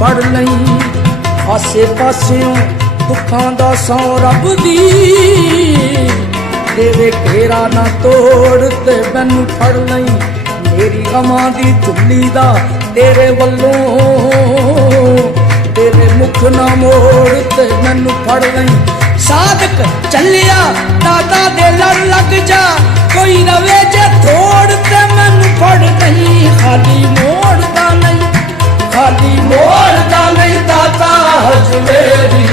ਫੜ ਲਈ। ਆਸੇ ਪਾਸਿਓਂ ਦੁੱਖਾਂ ਦਾ ਸੌ ਰੱਬ ਦੀ, ਦੇਵੇ ਘੇਰਾ ਨਾ ਤੋੜ ਤੇ ਮੈਨੂੰ ਫੜ ਲਈ। ਮੇਰੀ ਗਮਾਂ ਦੀ ਝੁੱਲੀ ਦਾ ਤੇਰੇ ਵੱਲੋਂ, ਤੇਰੇ ਮੁਖ ਨਾ ਮੋੜ ਤੇ ਮੈਨੂੰ ਫੜ ਲਈ। ਸਾਧਕ ਚੱਲਿਆ ਦਾਤਾ ਦੇ ਲੜ ਲੱਗ ਜਾ, ਕੋਈ ਰਵੇ ਜੇ ਥੋੜ ਤੇ ਮੈਨੂੰ ਫੜ ਨਹੀਂ। ਖਾਲੀ ਮੋੜਦਾ ਨਹੀਂ, ਖਾਲੀ ਮੋੜਦਾ ਨਹੀਂ ਦਾਤਾ ਹਜਵੇਰੀ,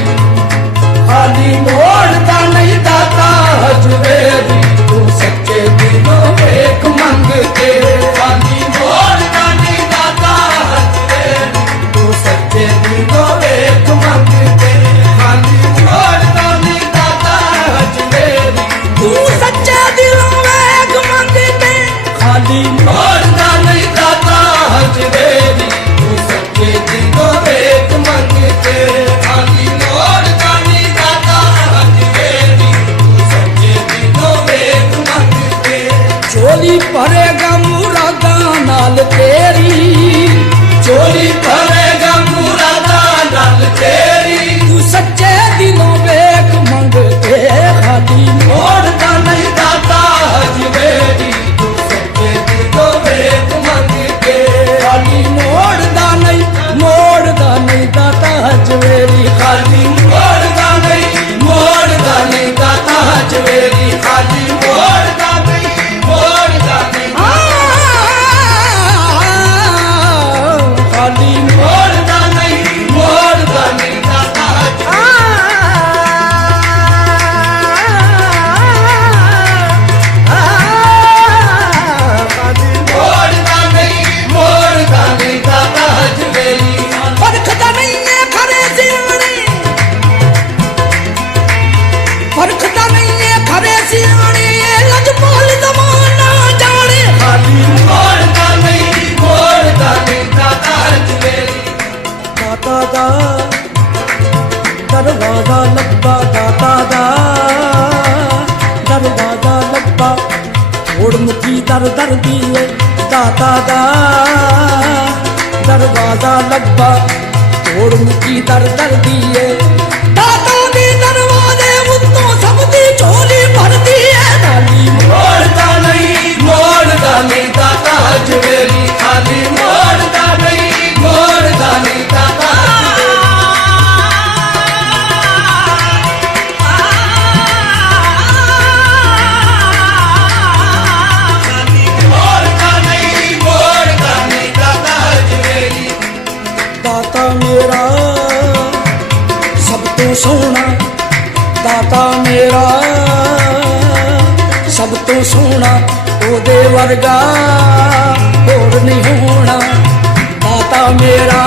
ਖਾਲੀ ਮੋੜਦਾ ਨਹੀਂ ਦਾਤਾ ਹਜਵੇਰੀ। ਤੂੰ ਸੱਚੇ ਦਿਲੋਂ ਵੇਖ ਮੰਗ ਕੇ, ਖਾਲੀ ਮੋੜਦਾ ਨਹੀਂ ਦਾਤਾ ਹਜਵੇਰੀ। ਤੂੰ ਸੱਚੇ ਦਿਲੋਂ ਵੇਖ ਮੰਗ ਕੇ, ਖਾਲੀ ਮੋੜਦਾ ਨਹੀਂ ਦਾਤਾ ਹਜਵੇਰੀ। ਤੂੰ ਸੱਚੇ ਦਿਲੋਂ ਵੇਖ ਮੰਗ ਕੇ, ਖਾਲੀ ਮੋੜਦਾ ਨਹੀਂ ਦਾਤਾ ਹਜਵੇਰੀ। ਤੂੰ ਸੱਚੇ ਦਿਲੋਂ ਵੇਖ ਮੰਗ ਕੇ, ਖਾਲੀ ਮੋੜਦਾ ਨਹੀਂ ਦਾਤਾ ਹਜਵੇਰੀ। ਤੂੰ ਸੱਚੇ ਦਿਲੋਂ ਵੇਖ ਮੰਗ ਕੇ। ਝੋਲੀ ਭਰੇਗਾ ਮੁਰਾਦਾਂ ਨਾਲ ਤੇਰੀ, ਝੋਲੀ ਭਰੇਗਾ ਮੁਰਾਦਾਂ ਨਾਲ ਤੇਰੀ। ਤੂੰ ਸੱਚੇ ਦਿਲੋਂ ਵੇਖ ਮੰਗ ਕੇ, ਖਾਲੀ ਮੋੜਦਾ ਨਹੀਂ ਦਾਤਾ ਹਜਵੇਰੀ। ਤੂੰ ਸੱਚੇ ਦਿਲੋਂ ਵੇਖ ਮੰਗ ਕੇ, ਖਾਲੀ ਮੋੜਦਾ ਨਹੀਂ, ਮੋੜਦਾ ਨਹੀਂ ਦਾਤਾ ਹਜਵੇਰੀ। ਖਾਲੀ ਮੋੜਦਾ ਨਹੀਂ, ਮੋੜਦਾ ਨਹੀਂ ਦਾਤਾ ਹਜਵੇਰੀ। ਖਾਲੀ ਮੋੜਦਾ ਨਹੀਂ, ਮੋੜਦਾ ਨਹੀਂ, ਖਾਲੀ ਮੋੜਦਾ ਨਹੀਂ, ਮੋੜਦਾ ਨਹੀਂ ਦਾਤਾ ਦਰਵਾਜ਼ਾ ਲੱਭਾ, ਦਾਤਾ ਦਾ ਦਰਵਾਜ਼ਾ ਲੱਭਾ। ਹੋੜ ਮੁੱਕੀ ਦਰ ਦਰ ਦੀਏ ਦਾਤਾ ਦਾ ਦਰਵਾਜ਼ਾ ਲੱਭਾ। ਹੋੜ ਮੁੱਕੀ ਦਰ ਦਰ ਦੀਏ ਦਾਤਾ ਦੀ ਦਰਵਾਜ਼ੇ ਉੱਤੋਂ ਸਭ ਦੀ ਝੋਲੀ ਭਰਦੀ ਏ। ਖਾਲੀ ਮੋੜਦਾ ਨਹੀਂ, ਮੋੜਦਾ ਨਹੀਂ ਦਾਤਾ ਹਜਵੇਰੀ। ਖਾਲੀ ਮੋੜਦਾ ਨਹੀਂ, ਮੋੜਦਾ ਨਹੀਂ ਦਾਤਾ ਮੇਰਾ ਸਭ ਤੋਂ ਸੋਹਣਾ, ਦਾਤਾ ਮੇਰਾ ਸਭ ਤੋਂ ਸੋਹਣਾ। ਉਹਦੇ ਵਰਗਾ ਹੋਰ ਨਹੀਂ ਹੋਣਾ ਦਾਤਾ ਮੇਰਾ।